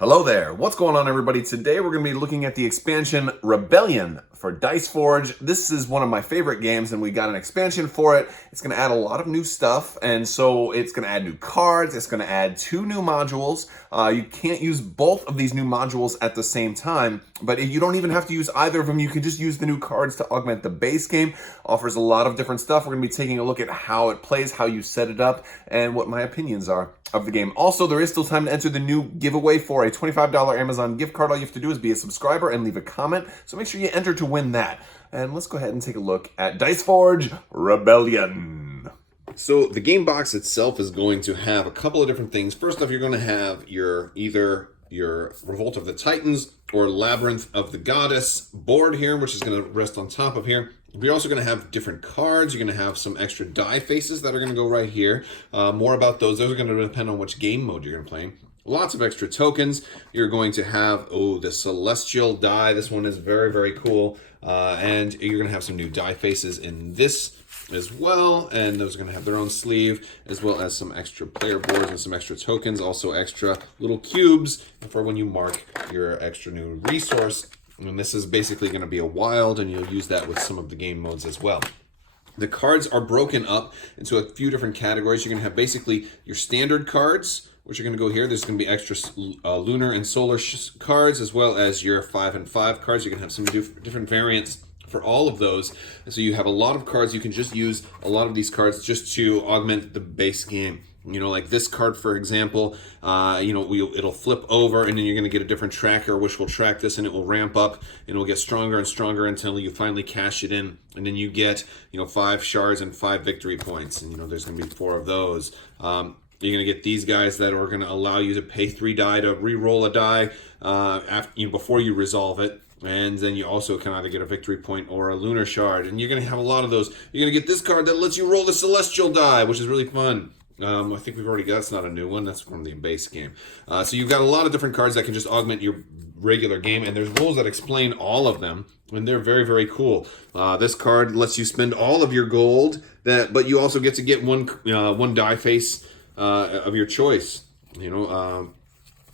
Hello there. What's going on, everybody? Today we're going to be looking at the expansion Rebellion for Dice Forge. This is one of my favorite games, and we got an expansion for it. It's going to add a lot of new stuff, and so it's going to add new cards. It's going to add 2 new modules. You can't use both of these new modules at the same time, but you don't even have to use either of them. You can just use the new cards to augment the base game. Offers a lot of different stuff. We're going to be taking a look at how it plays, how you set it up, and what my opinions are of the game. Also, there is still time to enter the new giveaway for a $25 Amazon gift card. All you have to do is be a subscriber and leave a comment. So make sure you enter to win that. And let's go ahead and take a look at Dice Forge Rebellion. So the game box itself is going to have a couple of different things. First off, you're going to have either your Revolt of the Titans or Labyrinth of the Goddess board here, which is going to rest on top of here. We're also going to have different cards. You're going to have some extra die faces that are going to go right here. More about those. Those are going to depend on which game mode you're going to play. Lots of extra tokens. You're going to have, the Celestial die. This one is very, very cool. And you're going to have some new die faces in this as well, and those are going to have their own sleeve, as well as some extra player boards and some extra tokens, also extra little cubes for when you mark your extra new resource. And this is basically going to be a wild, and you'll use that with some of the game modes as well. The cards are broken up into a few different categories. You're going to have basically your standard cards, which are going to go here. There's going to be extra lunar and solar cards, as well as your 5 and 5 cards. You're going to have some different variants for all of those. And so you have a lot of cards. You can just use a lot of these cards just to augment the base game. You know, like this card, for example, it'll flip over, and then you're going to get a different tracker, which will track this, and it will ramp up, and it will get stronger and stronger until you finally cash it in. And then you get, 5 shards and 5 victory points. And, there's going to be 4 of those. You're going to get these guys that are going to allow you to pay 3 die to re-roll a die before you resolve it. And then you also can either get a victory point or a lunar shard. And you're going to have a lot of those. You're going to get this card that lets you roll the celestial die, which is really fun. I think we've already got, that's not a new one, that's from the base game. So you've got a lot of different cards that can just augment your regular game, and there's rules that explain all of them, and they're very, very cool. This card lets you spend all of your gold, but you also get to get one die face of your choice.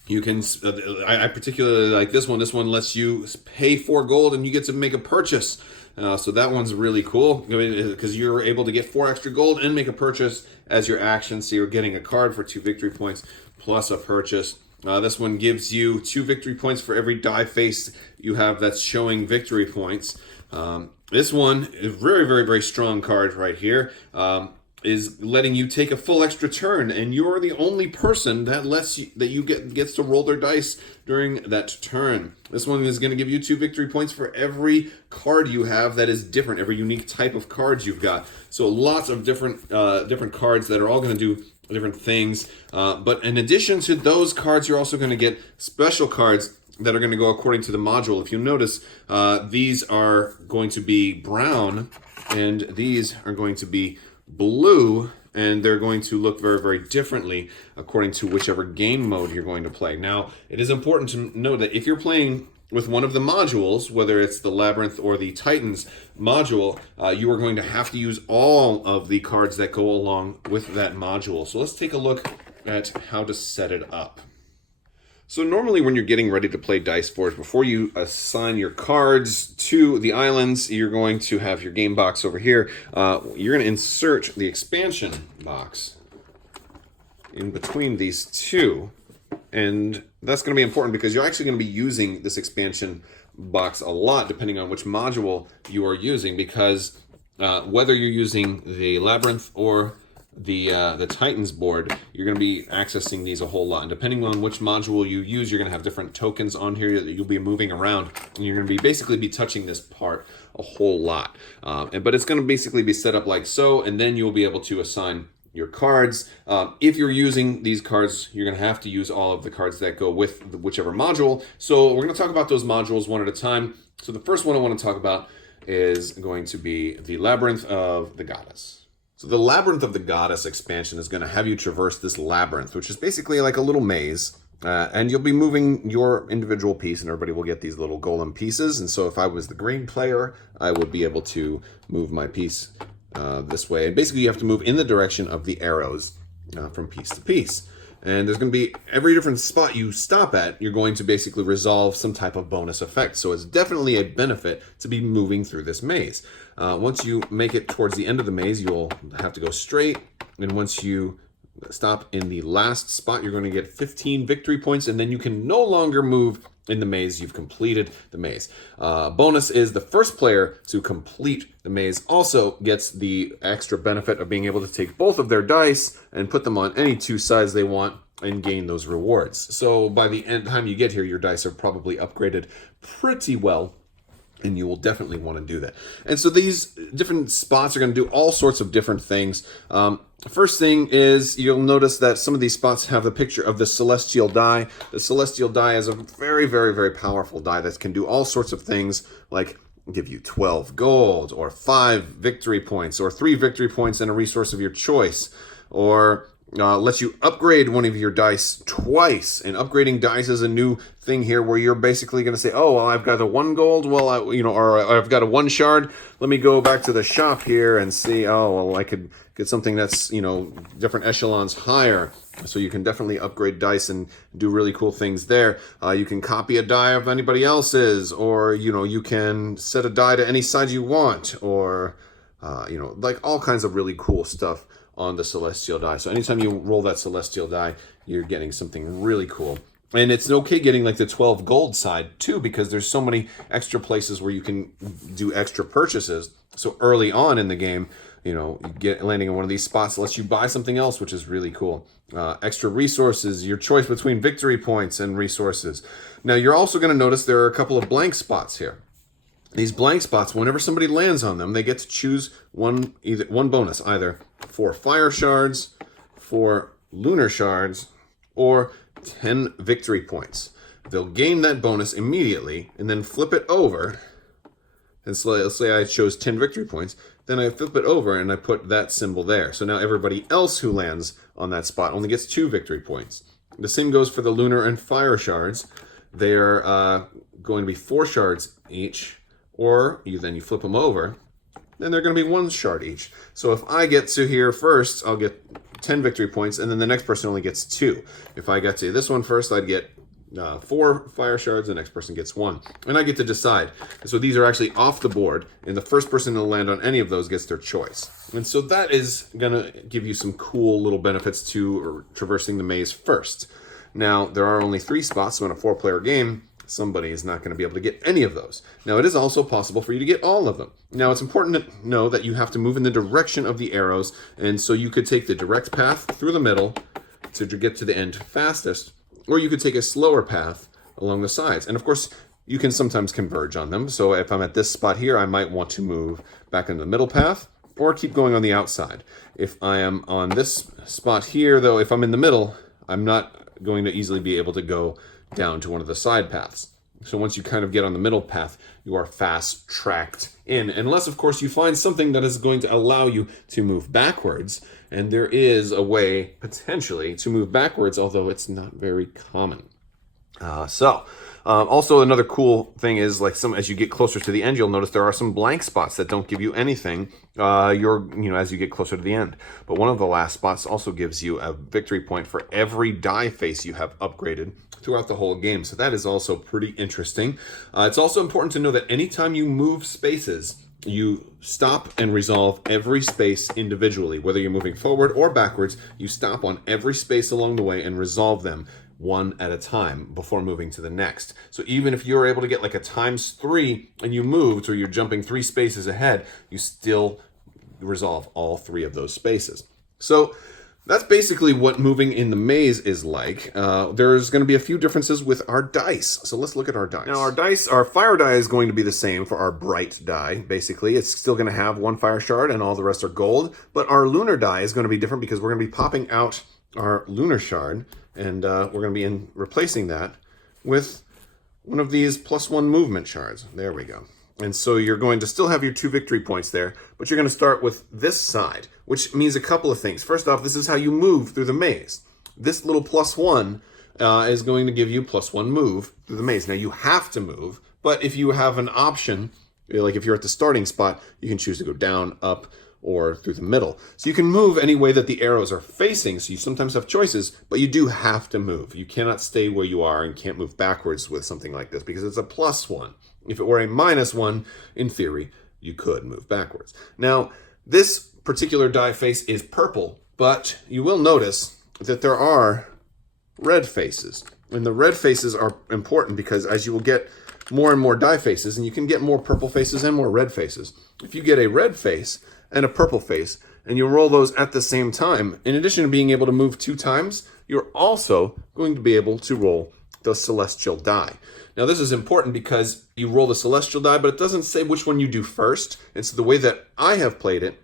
You can, I particularly like this one. This one lets you pay 4 gold and you get to make a purchase. So that one's really cool because you're able to get 4 extra gold and make a purchase as your action. So you're getting a card for 2 victory points plus a purchase. This one gives you 2 victory points for every die face you have that's showing victory points. This one is very, very, very strong card right here. Is letting you take a full extra turn, and you're the only person that gets to roll their dice during that turn. This one is going to give you 2 victory points for every card you have that is different, every unique type of cards you've got. So lots of different cards that are all going to do different things. But in addition to those cards, you're also going to get special cards that are going to go according to the module. If you notice, these are going to be brown, and these are going to be blue, and they're going to look very, very differently according to whichever game mode you're going to play. Now, it is important to know that if you're playing with one of the modules, whether it's the Labyrinth or the Titans module, you are going to have to use all of the cards that go along with that module. So let's take a look at how to set it up. So normally when you're getting ready to play Dice Forge, before you assign your cards to the islands, you're going to have your game box over here. You're going to insert the expansion box in between these two. And that's going to be important because you're actually going to be using this expansion box a lot depending on which module you are using, because whether you're using the Labyrinth or the Titans board, you're going to be accessing these a whole lot. And depending on which module you use, you're going to have different tokens on here that you'll be moving around. And you're going to be basically touching this part a whole lot. But it's going to basically be set up like so, and then you'll be able to assign your cards. If you're using these cards, you're going to have to use all of the cards that go with whichever module. So we're going to talk about those modules one at a time. So the first one I want to talk about is going to be the Labyrinth of the Goddess. So the Labyrinth of the Goddess expansion is going to have you traverse this labyrinth, which is basically like a little maze. And you'll be moving your individual piece, and everybody will get these little golem pieces. And so if I was the green player, I would be able to move my piece this way. And basically you have to move in the direction of the arrows from piece to piece. And there's going to be every different spot you stop at, you're going to basically resolve some type of bonus effect. So it's definitely a benefit to be moving through this maze. Once you make it towards the end of the maze, you'll have to go straight. And once you stop in the last spot, you're going to get 15 victory points, and then you can no longer move in the maze. You've completed the maze. Bonus is the first player to complete the maze also gets the extra benefit of being able to take both of their dice and put them on any two sides they want and gain those rewards. So by the time you get here, your dice are probably upgraded pretty well, and you will definitely want to do that. And so these different spots are going to do all sorts of different things. First thing is you'll notice that some of these spots have the picture of the Celestial Die. The Celestial Die is a very, very, very powerful die that can do all sorts of things, like give you 12 gold, or 5 victory points, or 3 victory points and a resource of your choice, or lets you upgrade one of your dice twice. And upgrading dice is a new thing here, where you're basically going to say, oh, well, I've got a 1 gold, well, or I've got a 1 shard. Let me go back to the shop here and see, oh, well, I could get something that's, different echelons higher. So you can definitely upgrade dice and do really cool things there. You can copy a die of anybody else's, or, you can set a die to any side you want, or, like all kinds of really cool stuff on the Celestial Die. So anytime you roll that Celestial Die, you're getting something really cool. And it's okay getting like the 12 gold side too, because there's so many extra places where you can do extra purchases. So early on in the game, you get landing in one of these spots that lets you buy something else, which is really cool. Extra resources, your choice between victory points and resources. Now you're also going to notice there are a couple of blank spots here. These blank spots, whenever somebody lands on them, they get to choose one bonus, either 4 fire shards, 4 lunar shards, or 10 victory points. They'll gain that bonus immediately and then flip it over. And so let's say I chose 10 victory points, then I flip it over and I put that symbol there. So now everybody else who lands on that spot only gets 2 victory points. The same goes for the lunar and fire shards. They're going to be 4 shards each. Or then you flip them over, then they're going to be 1 shard each. So if I get to here first, I'll get 10 victory points, and then the next person only gets 2. If I got to this one first, I'd get 4 fire shards, the next person gets 1. And I get to decide. So these are actually off the board, and the first person to land on any of those gets their choice. And so that is going to give you some cool little benefits to traversing the maze first. Now, there are only 3 spots, so in a 4-player game, somebody is not going to be able to get any of those. Now, it is also possible for you to get all of them. Now, it's important to know that you have to move in the direction of the arrows, and so you could take the direct path through the middle to get to the end fastest, or you could take a slower path along the sides. And of course, you can sometimes converge on them. So if I'm at this spot here, I might want to move back into the middle path, or keep going on the outside. If I am on this spot here, though, if I'm in the middle, I'm not going to easily be able to go down to one of the side paths. So once you kind of get on the middle path, you are fast tracked in, unless of course you find something that is going to allow you to move backwards. And there is a way potentially to move backwards, although it's not very common. Also another cool thing is, like, as you get closer to the end, you'll notice there are some blank spots that don't give you anything as you get closer to the end. But one of the last spots also gives you a victory point for every die face you have upgraded throughout the whole game. So that is also pretty interesting. It's also important to know that anytime you move spaces, you stop and resolve every space individually. Whether you're moving forward or backwards, you stop on every space along the way and resolve them one at a time before moving to the next. So even if you're able to get like a ×3 and you moved, or you're jumping 3 spaces ahead, you still resolve all 3 of those spaces. So that's basically what moving in the maze is like. There's going to be a few differences with our dice. So let's look at our dice. Now our fire die is going to be the same for our bright die, basically. It's still going to have 1 fire shard and all the rest are gold. But our lunar die is going to be different because we're going to be popping out our lunar shard, and we're going to be replacing that with one of these +1 movement shards. There we go. And so you're going to still have your 2 victory points there, but you're going to start with this side, which means a couple of things. First off, this is how you move through the maze. This little +1 is going to give you +1 move through the maze. Now, you have to move, but if you have an option, like if you're at the starting spot, you can choose to go down, up, or through the middle. So you can move any way that the arrows are facing, so you sometimes have choices, but you do have to move. You cannot stay where you are and can't move backwards with something like this because it's a +1. If it were a -1, in theory, you could move backwards. Now, this particular die face is purple, but you will notice that there are red faces. And the red faces are important because as you will get more and more die faces, and you can get more purple faces and more red faces. If you get a red face and a purple face, and you roll those at the same time, in addition to being able to move 2 times, you're also going to be able to roll the celestial die. Now this is important because you roll the celestial die, but it doesn't say which one you do first. And so the way that I have played it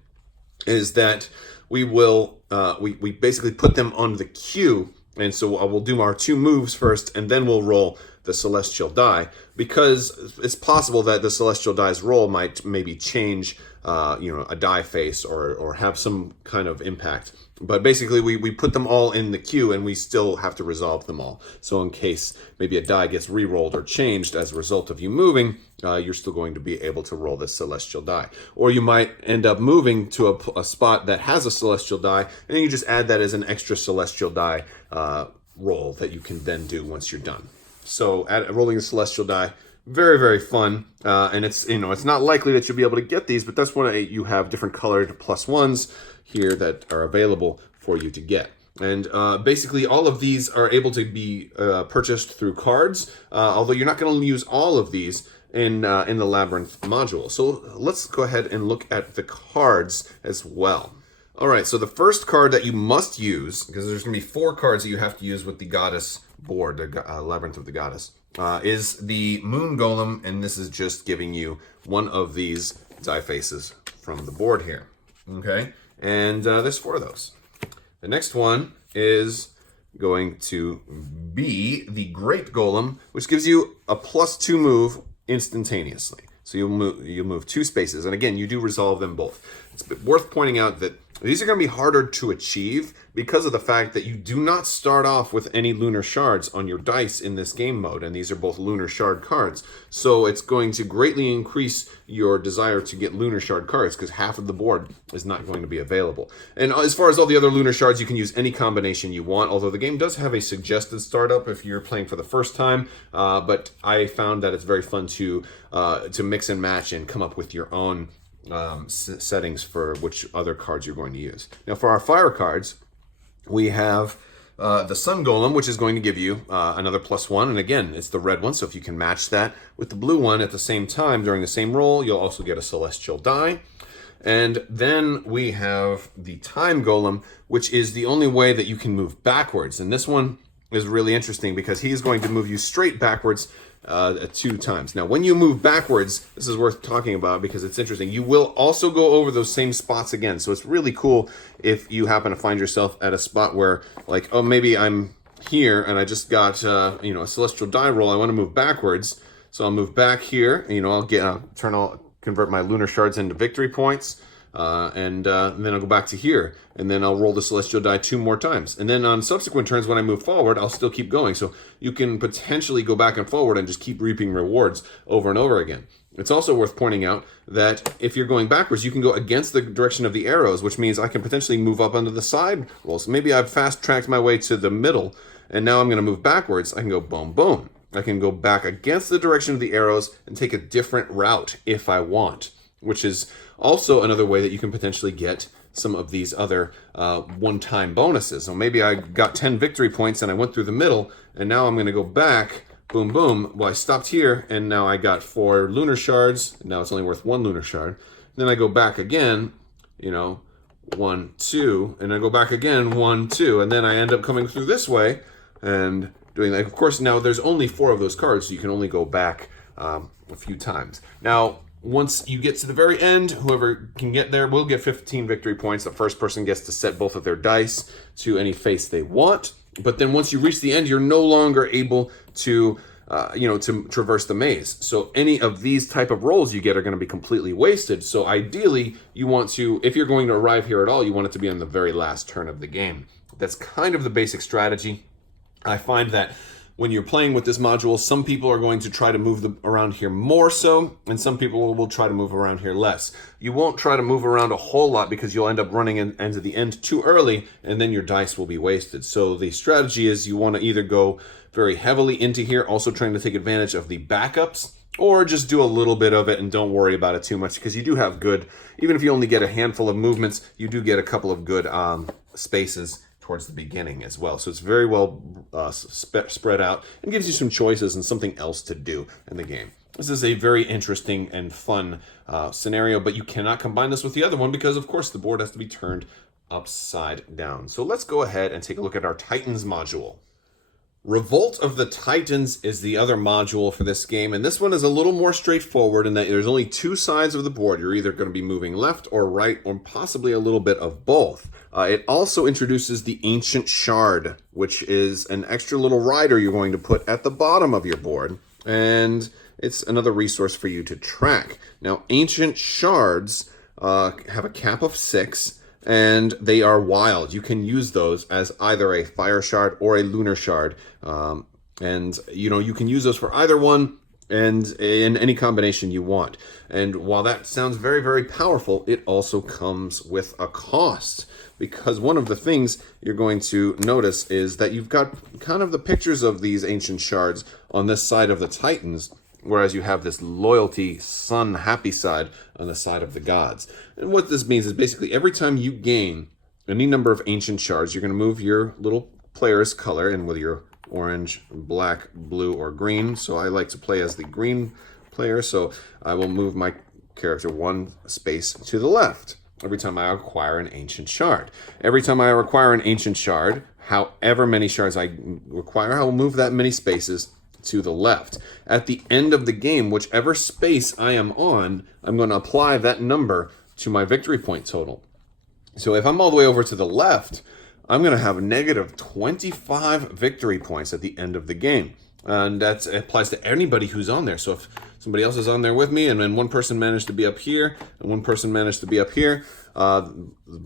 is that we will we basically put them on the queue, and so we'll do our 2 moves first, and then we'll roll the celestial die, because it's possible that the celestial die's roll might maybe change a die face or have some kind of impact. But basically we put them all in the queue and we still have to resolve them all. So in case maybe a die gets re-rolled or changed as a result of you moving, you're still going to be able to roll this celestial die. Or you might end up moving to a spot that has a celestial die, and then you just add that as an extra celestial die roll that you can then do once you're done. So rolling the celestial die, very, very fun. And it's not likely that you'll be able to get these, but that's when you have different colored +1s here that are available for you to get. And basically all of these are able to be purchased through cards, although you're not going to use all of these in the Labyrinth module. So let's go ahead and look at the cards as well. All right, so the first card that you must use, because there's going to be 4 cards that you have to use with the Goddess board, the Labyrinth of the Goddess, is the Moon Golem, and this is just giving you one of these die faces from the board here. Okay, and there's 4 of those. The next one is going to be the Great Golem, which gives you a +2 move instantaneously. So you'll move 2 spaces, and again, you do resolve them both. It's worth pointing out that these are going to be harder to achieve because of the fact that you do not start off with any lunar shards on your dice in this game mode, and these are both lunar shard cards. So it's going to greatly increase your desire to get lunar shard cards because half of the board is not going to be available. And as far as all the other lunar shards, you can use any combination you want, although the game does have a suggested startup if you're playing for the first time, but I found that it's very fun to mix and match and come up with your own settings for which other cards you're going to use. Now for our fire cards, we have the Sun Golem, which is going to give you another +1, and again, it's the red one, so if you can match that with the blue one at the same time during the same roll, you'll also get a celestial die. And then we have the Time Golem, which is the only way that you can move backwards, and this one is really interesting because he's going to move you straight backwards 2 times. Now, when you move backwards, this is worth talking about because it's interesting. You will also go over those same spots again. So it's really cool if you happen to find yourself at a spot where, like, oh, maybe I'm here and I just got, a celestial die roll. I want to move backwards. So I'll move back here. I'll convert my lunar shards into victory points. And then I'll go back to here, and then I'll roll the celestial die 2 more times. And then on subsequent turns, when I move forward, I'll still keep going. So you can potentially go back and forward and just keep reaping rewards over and over again. It's also worth pointing out that if you're going backwards, you can go against the direction of the arrows, which means I can potentially move up onto the side rolls. Maybe I've fast-tracked my way to the middle, and now I'm going to move backwards. I can go boom, boom. I can go back against the direction of the arrows and take a different route if I want, which is also another way that you can potentially get some of these other one-time bonuses. So maybe I got 10 victory points and I went through the middle, and now I'm going to go back, boom, boom. Well, I stopped here, and now I got 4 lunar shards. Now it's only worth 1 lunar shard. Then I go back again, 1, 2, and I go back again, 1, 2, and then I end up coming through this way and doing that. Of course, now there's only 4 of those cards, so you can only go back a few times. Now, once you get to the very end, whoever can get there will get 15 victory points. The first person gets to set both of their dice to any face they want. But then once you reach the end, you're no longer able to traverse the maze. So any of these type of rolls you get are going to be completely wasted. So ideally, you want to, if you're going to arrive here at all, you want it to be on the very last turn of the game. That's kind of the basic strategy. I find that when you're playing with this module, some people are going to try to move around here more so, and some people will try to move around here less. You won't try to move around a whole lot because you'll end up running into the end too early, and then your dice will be wasted. So the strategy is you want to either go very heavily into here, also trying to take advantage of the backups, or just do a little bit of it and don't worry about it too much, because you do have good, even if you only get a handful of movements, you do get a couple of good spaces towards the beginning as well. So it's very well spread out and gives you some choices and something else to do in the game. This is a very interesting and fun scenario, but you cannot combine this with the other one because, of course, the board has to be turned upside down. So let's go ahead and take a look at our Titans module. Revolt of the Titans is the other module for this game, and this one is a little more straightforward in that there's only two sides of the board. You're either going to be moving left or right, or possibly a little bit of both. It also introduces the Ancient Shard, which is an extra little rider you're going to put at the bottom of your board, and it's another resource for you to track. Now, Ancient Shards have a cap of 6, and they are wild. You can use those as either a fire shard or a lunar shard. And you can use those for either one and in any combination you want. And while that sounds very, very powerful, it also comes with a cost. Because one of the things you're going to notice is that you've got kind of the pictures of these ancient shards on this side of the Titans, whereas you have this loyalty, sun, happy side on the side of the gods. And what this means is basically every time you gain any number of ancient shards, you're going to move your little player's color in with your orange, black, blue, or green. So I like to play as the green player, so I will move my character one space to the left every time I acquire an ancient shard. Every time I acquire an ancient shard, however many shards I acquire, I will move that many spaces to the left. At the end of the game, whichever space I am on, I'm going to apply that number to my victory point total. So if I'm all the way over to the left, I'm going to have negative 25 victory points at the end of the game. And that applies to anybody who's on there. So if somebody else is on there with me, and then one person managed to be up here, and one person managed to be up here,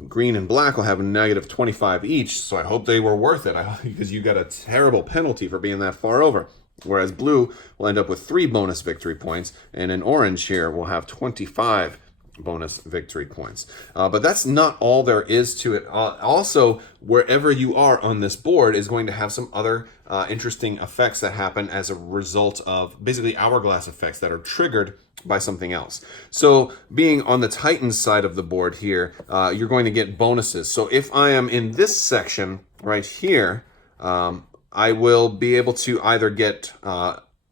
green and black will have a negative 25 each. So I hope they were worth it, because you got a terrible penalty for being that far over. Whereas blue will end up with 3 bonus victory points, and in orange here will have 25 bonus victory points. But that's not all there is to it. Also, wherever you are on this board is going to have some other interesting effects that happen as a result of basically hourglass effects that are triggered by something else. So being on the Titans side of the board here, you're going to get bonuses. So if I am in this section right here, I will be able to either get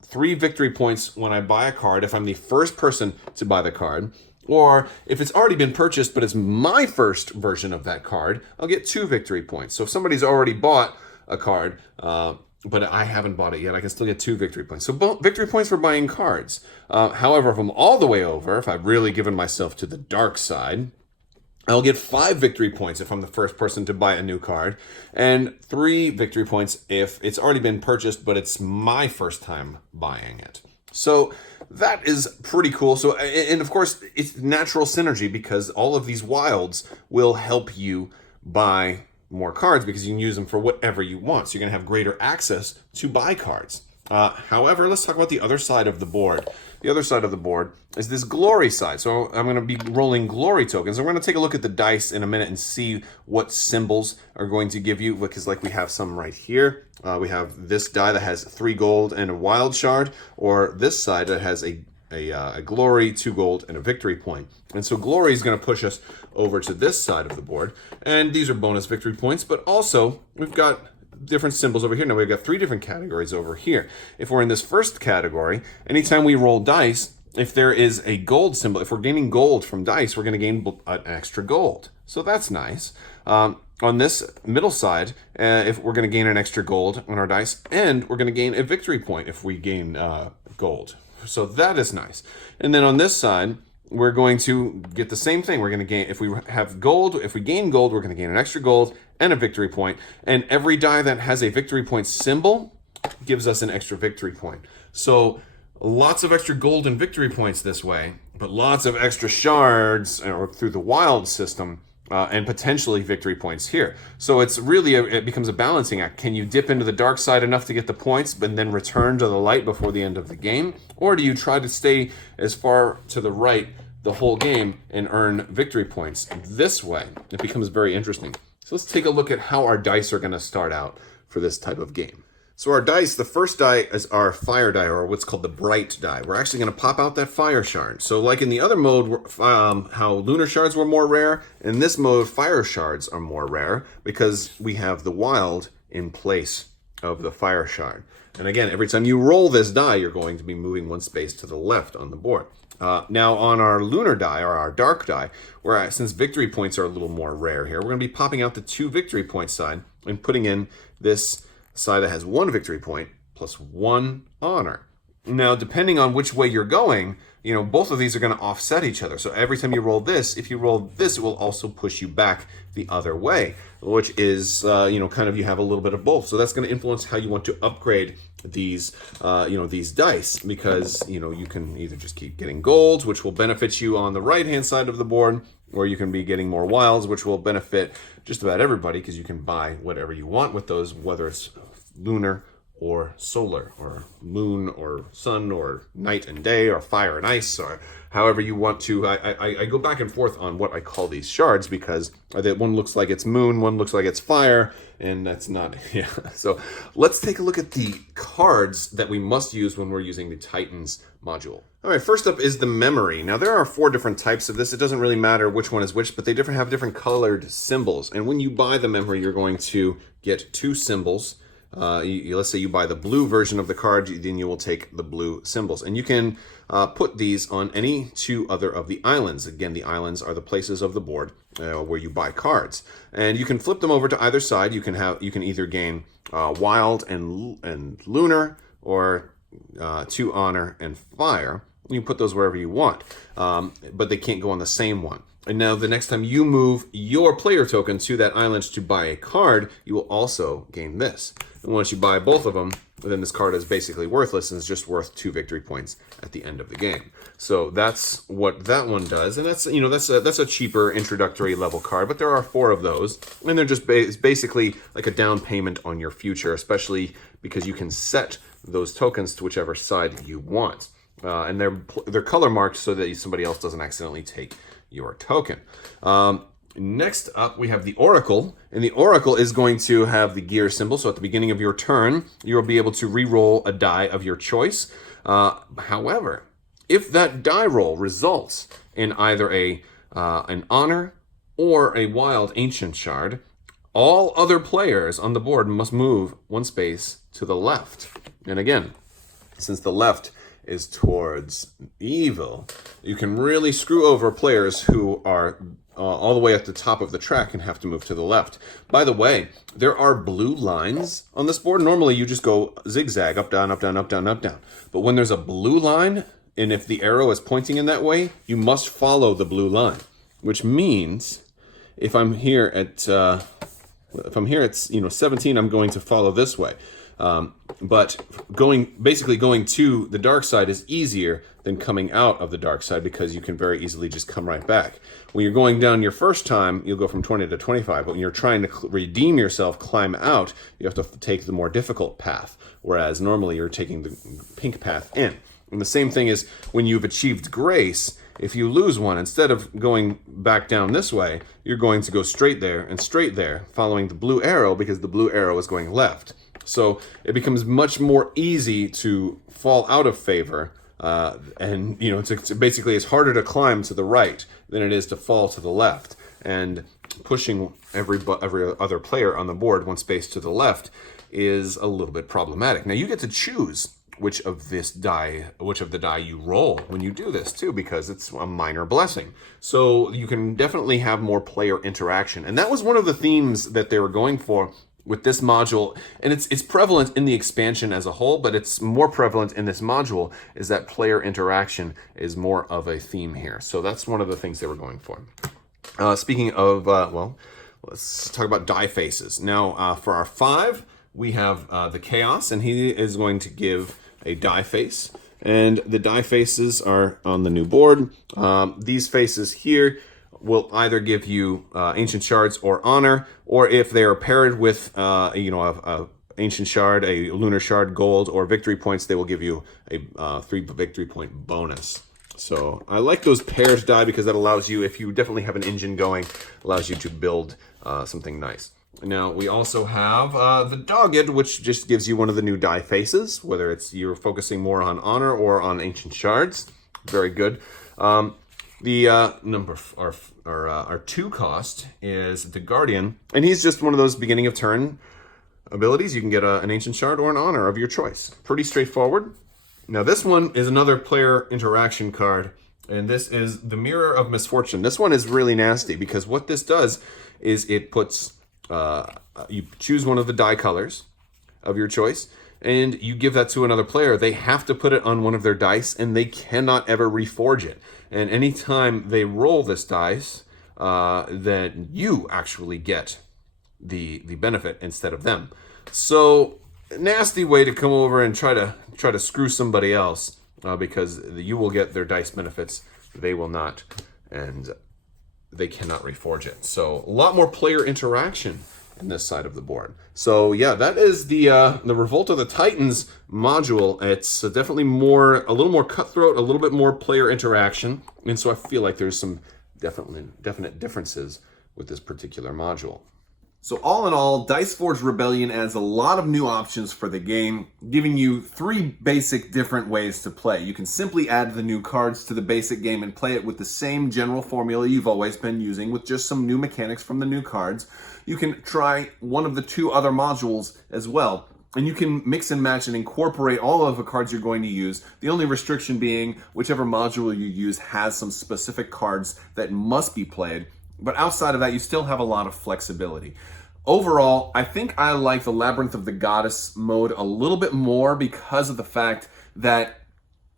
3 victory points when I buy a card if I'm the first person to buy the card, or if it's already been purchased but it's my first version of that card, I'll get 2 victory points. So if somebody's already bought a card, but I haven't bought it yet, I can still get 2 victory points. So victory points for buying cards. However, if I'm all the way over, if I've really given myself to the dark side, I'll get 5 victory points if I'm the first person to buy a new card, and 3 victory points if it's already been purchased, but it's my first time buying it. So that is pretty cool. So, and of course, it's natural synergy because all of these wilds will help you buy more cards because you can use them for whatever you want. So you're going to have greater access to buy cards. However, let's talk about the other side of the board. The other side of the board is this glory side. So I'm going to be rolling glory tokens. We're going to take a look at the dice in a minute and see what symbols are going to give you, because like we have some right here. We have this die that has 3 gold and a wild shard, or this side that has a glory, 2 gold, and a victory point. And so glory is going to push us over to this side of the board. And these are bonus victory points, but also we've got different symbols over here. Now we've got 3 different categories over here. If we're in this first category, anytime we roll dice, if there is a gold symbol, if we're gaining gold from dice, we're going to gain an extra gold. So that's nice. On this middle side, if we're going to gain an extra gold on our dice, and we're going to gain a victory point if we gain gold. So that is nice. And then on this side, we're going to get the same thing. We're going to gain, if we have gold, if we gain gold, we're going to gain an extra gold and a victory point. And every die that has a victory point symbol gives us an extra victory point. So lots of extra gold and victory points this way, but lots of extra shards or through the wild system and potentially victory points here. So it's really, it becomes a balancing act. Can you dip into the dark side enough to get the points, but then return to the light before the end of the game? Or do you try to stay as far to the right the whole game and earn victory points this way? It becomes very interesting. So let's take a look at how our dice are going to start out for this type of game. So our dice, the first die is our fire die, or what's called the bright die. We're actually going to pop out that fire shard. So like in the other mode, how lunar shards were more rare, in this mode, fire shards are more rare because we have the wild in place of the fire shard. And again, every time you roll this die, you're going to be moving one space to the left on the board. Now on our lunar die, or our dark die, since victory points are a little more rare here, we're going to be popping out the 2 victory point side and putting in this side that has 1 victory point plus 1 honor. Now, depending on which way you're going, both of these are going to offset each other. So every time you roll this, if you roll this, it will also push you back the other way, which is, kind of you have a little bit of both. So that's going to influence how you want to upgrade these, these dice, because, you can either just keep getting golds, which will benefit you on the right-hand side of the board, or you can be getting more wilds, which will benefit just about everybody because you can buy whatever you want with those, whether it's lunar or solar, or moon or sun, or night and day, or fire and ice, or however you want to. I go back and forth on what I call these shards because one looks like it's moon, one looks like it's fire, and that's not. Yeah. So let's take a look at the cards that we must use when we're using the Titans module. All right, first up is the memory. Now there are 4 different types of this. It doesn't really matter which one is which, but they have different colored symbols. And when you buy the memory, you're going to get 2 symbols. Let's say you buy the blue version of the card, then you will take the blue symbols. And you can put these on any 2 other of the islands. Again, the islands are the places of the board where you buy cards. And you can flip them over to either side. You can either gain wild and lunar, or 2 honor and fire. You can put those wherever you want, but they can't go on the same one. And now the next time you move your player token to that island to buy a card, you will also gain this. And once you buy both of them, then this card is basically worthless and is just worth 2 victory points at the end of the game. So that's what that one does, and that's that's a cheaper introductory level card. But there are 4 of those, and they're just basically like a down payment on your future, especially because you can set those tokens to whichever side you want, and they're color marked so that somebody else doesn't accidentally take your token. Next up, we have the Oracle, and the Oracle is going to have the gear symbol. So at the beginning of your turn, you will be able to re-roll a die of your choice. However, if that die roll results in either an honor or a wild ancient shard, all other players on the board must move 1 space to the left. And again, since the left is towards evil, you can really screw over players who are all the way at the top of the track and have to move to the left. By the way, there are blue lines on this board. Normally you just go zigzag, up, down, up, down, up, down, up, down. But when there's a blue line, and if the arrow is pointing in that way, you must follow the blue line, which means if I'm here at 17, I'm going to follow this way. But basically going to the dark side is easier than coming out of the dark side, because you can very easily just come right back. When you're going down your first time, you'll go from 20 to 25, but when you're trying to redeem yourself, climb out, you have to take the more difficult path, whereas normally you're taking the pink path in. And the same thing is when you've achieved grace, if you lose one, instead of going back down this way, you're going to go straight there and straight there, following the blue arrow, because the blue arrow is going left. So it becomes much more easy to fall out of favor, and it's basically it's harder to climb to the right than it is to fall to the left. And pushing every other player on the board 1 space to the left is a little bit problematic. Now you get to choose which of the die you roll when you do this too, because it's a minor blessing. So you can definitely have more player interaction, and that was one of the themes that they were going for with this module, and it's prevalent in the expansion as a whole, but it's more prevalent in this module, is that player interaction is more of a theme here. So that's one of the things they were going for. Speaking of, let's talk about die faces. Now, for our 5, we have the Chaos, and he is going to give a die face, and the die faces are on the new board. These faces here will either give you ancient shards or honor, or if they are paired with a ancient shard, a lunar shard, gold, or victory points, they will give you a 3 victory point bonus. So I like those paired die because that allows you, if you definitely have an engine going, allows you to build something nice. Now we also have the Dogged, which just gives you one of the new die faces, whether it's you're focusing more on honor or on ancient shards. Very good. The number our 2 cost is the Guardian, and he's just one of those beginning of turn abilities. You can get an ancient shard or an honor of your choice. Pretty straightforward. Now this one is another player interaction card, and this is the Mirror of Misfortune. This one is really nasty because what this does is it puts you choose one of the die colors of your choice, and you give that to another player. They have to put it on one of their dice, and they cannot ever reforge it. And anytime they roll this dice, then you actually get the benefit instead of them. So nasty way to come over and try to screw somebody else, because you will get their dice benefits, they will not, and they cannot reforge it. So a lot more player interaction in this side of the board. So yeah, that is the Revolt of the Titans module. It's definitely a little more cutthroat, a little bit more player interaction, and so I feel like there's some definite differences with this particular module. So all in all, Dice Forge Rebellion adds a lot of new options for the game, giving you 3 basic different ways to play. You can simply add the new cards to the basic game and play it with the same general formula you've always been using, with just some new mechanics from the new cards. You can try one of the 2 other modules as well, and you can mix and match and incorporate all of the cards you're going to use. The only restriction being whichever module you use has some specific cards that must be played. But outside of that, you still have a lot of flexibility. Overall, I think I like the Labyrinth of the Goddess mode a little bit more because of the fact that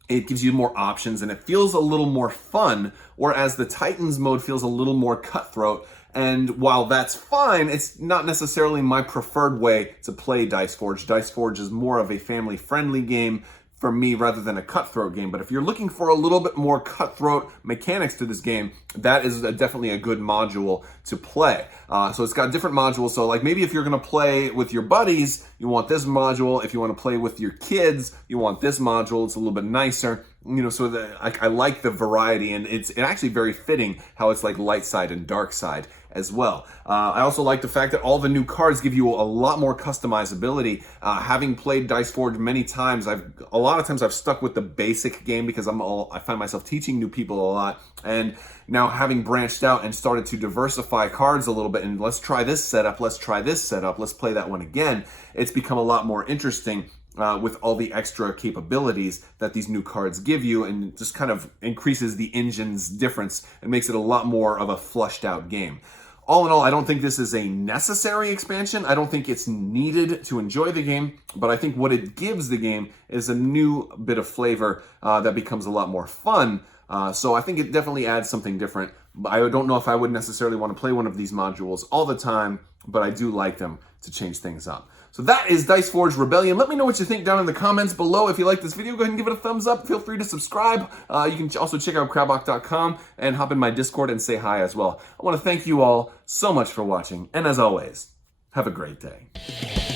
it gives you more options and it feels a little more fun, whereas the Titans mode feels a little more cutthroat. And while that's fine, it's not necessarily my preferred way to play Dice Forge. Dice Forge is more of a family-friendly game for me rather than a cutthroat game. But if you're looking for a little bit more cutthroat mechanics to this game, that is definitely a good module to play. So it's got different modules. So like maybe if you're going to play with your buddies, you want this module. If you want to play with your kids, you want this module. It's a little bit nicer. So I like the variety, and it's actually very fitting how it's like light side and dark side as well. I also like the fact that all the new cards give you a lot more customizability. Having played Dice Forge many times, a lot of times I've stuck with the basic game because I find myself teaching new people a lot, and now having branched out and started to diversify cards a little bit, and let's try this setup, let's try this setup, let's play that one again, it's become a lot more interesting. With all the extra capabilities that these new cards give you, and just kind of increases the engine's difference and makes it a lot more of a flushed out game. All in all, I don't think this is a necessary expansion. I don't think it's needed to enjoy the game, but I think what it gives the game is a new bit of flavor that becomes a lot more fun. So I think it definitely adds something different. I don't know if I would necessarily want to play one of these modules all the time, but I do like them to change things up. So that is Dice Forge Rebellion. Let me know what you think down in the comments below. If you like this video, go ahead and give it a thumbs up. Feel free to subscribe. You can also check out Crabbok.com and hop in my Discord and say hi as well. I want to thank you all so much for watching, and as always, have a great day.